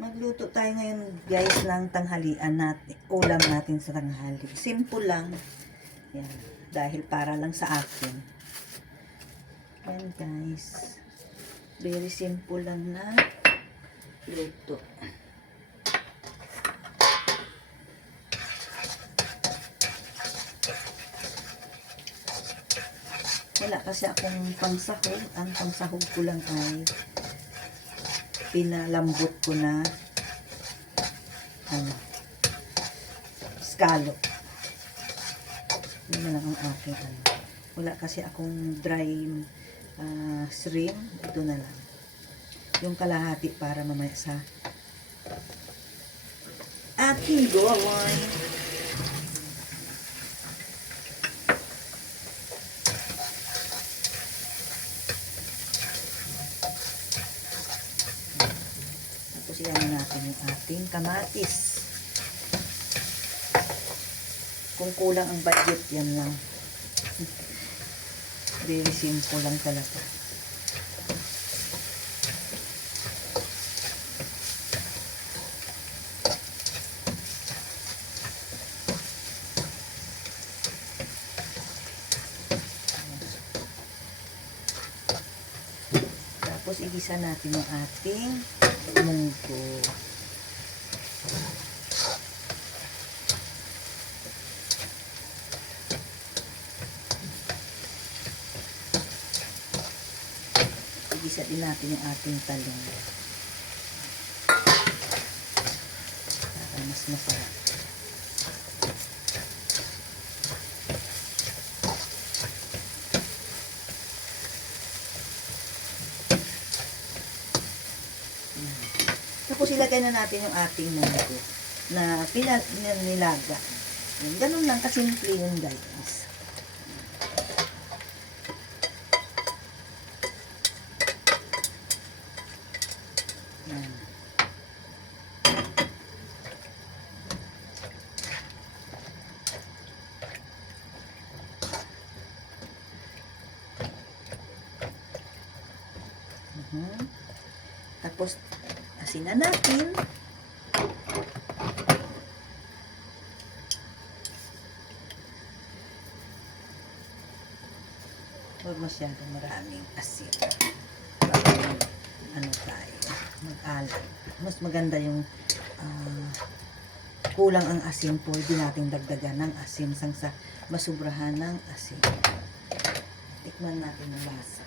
Magluto tayo ngayon guys ng tanghalian natin, ulam natin sa tanghali. Simple lang. Yan, dahil para lang sa akin. Yan guys. Very simple lang na luto. Wala kasi akong pangsahog. Ang pangsahog ko lang ay pinalambot ko na scallop. Yun na lang ang aking wala kasi akong dry shrimp. Ito na lang yung kalahati para mamaya sa ating gawin. Yan natin yung ating kamatis. Kung kulang ang budget, yan lang. Very simple lang talaga. Tapos igisa natin yung ating munggo. Igisa din natin yung ating talong para mas masarap. Tapos ilagay na natin yung ating munggo na nilaga. Ganun lang kasimple yun guys. Yan. Tapos asin na natin. Huwag masyadong maraming asin. Tayo, mag-alat. Mas maganda yung kulang ang asin, pwede nating dagdagan ng asin sang sa masubrahan ng asin. Tikman natin ang lasa.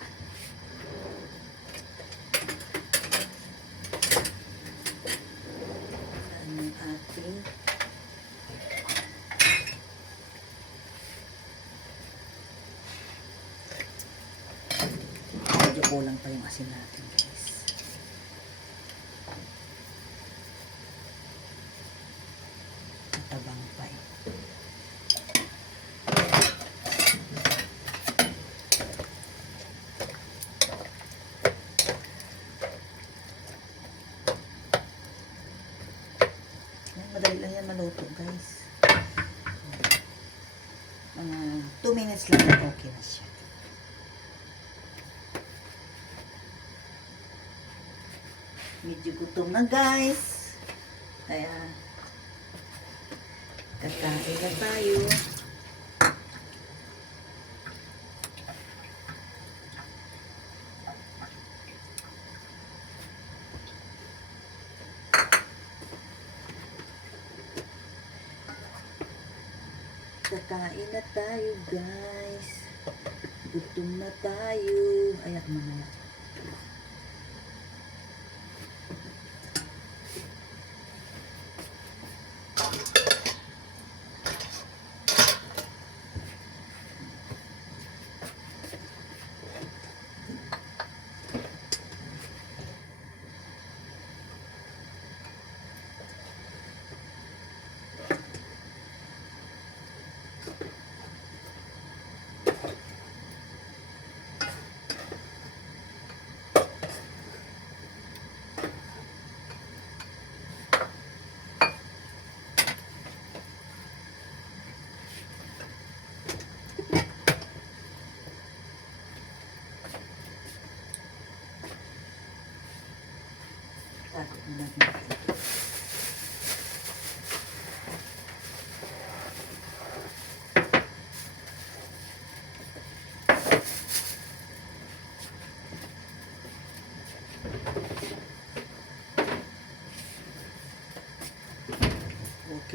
Medyo kulang pa yung asin natin guys. Matabang pa eh. Madali lang yan maluto guys. Mga 2 minutes lang okay na siya. Medyo gutom na guys. Kaya kakain na tayo. Kakain na tayo guys. Gutom na tayo. Ayak mamaya.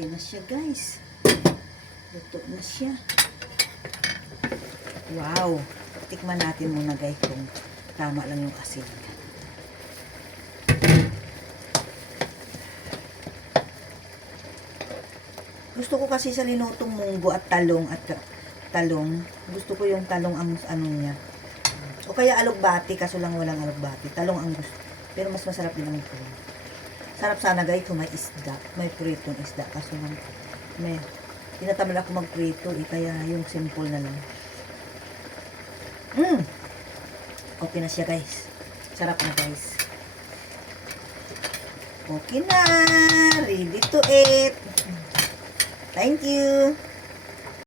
Okay na siya, guys. Luto na siya. Wow. Tikman natin muna, guys, kung tama lang yung asin. Gusto ko kasi sa linutong munggo at talong gusto ko yung talong ang ano niya. O kaya alugbati, kaso lang walang alugbati. Talong ang gusto. Pero mas masarap din ang ito. Sarap sana, guys, kung may isda. May pritong isda. Kaso lang, tinatamad ako magprito kaya yung simple na lang. Okay na siya, guys. Sarap na, guys. Okay na. Ready to eat. Thank you.